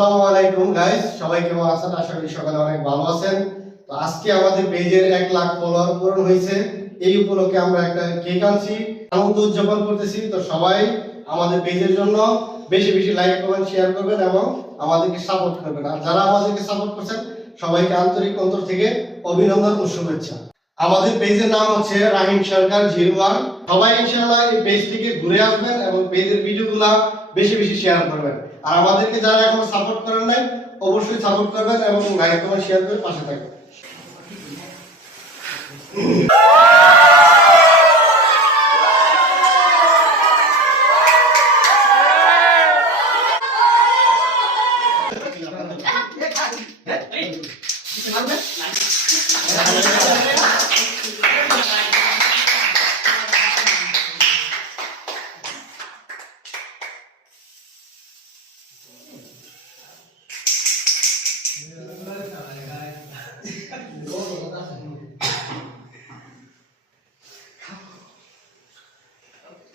আসসালামু আলাইকুম গাইস, সবাই কেমন আছেন? আশা করি সকালে অনেক ভালো আছেন। তো আজকে আমাদের পেজের 1 লাখ ফলোয়ার পূরণ হয়েছে। এই উপলক্ষে আমরা একটা কেক আনছি, আনন্দ উদযাপন করতেছি। তো সবাই আমাদের পেজের জন্য বেশি বেশি লাইক কমেন্ট শেয়ার করবেন এবং আমাদেরকে সাপোর্ট করবেন। আর যারা আমাদেরকে সাপোর্ট করছেন সবাইকে আন্তরিক অন্তর থেকে অভিনন্দন ও শুভেচ্ছা। আমাদের পেজের নাম হচ্ছে রাহিম সরকার 01। সবাই ইনশাআল্লাহ এই পেজটিকে ঘুরে আসবেন এবং পেজের ভিডিওগুলো বেশি বেশি শেয়ার করবেন। আর আমাদেরকে যারা এখনো সাপোর্ট করেন নাই অবশ্যই সাপোর্ট করবেন এবং লাইক কমেন্ট শেয়ার করে পাশে থাকবেন।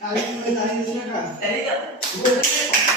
Ahí me está diciendo acá.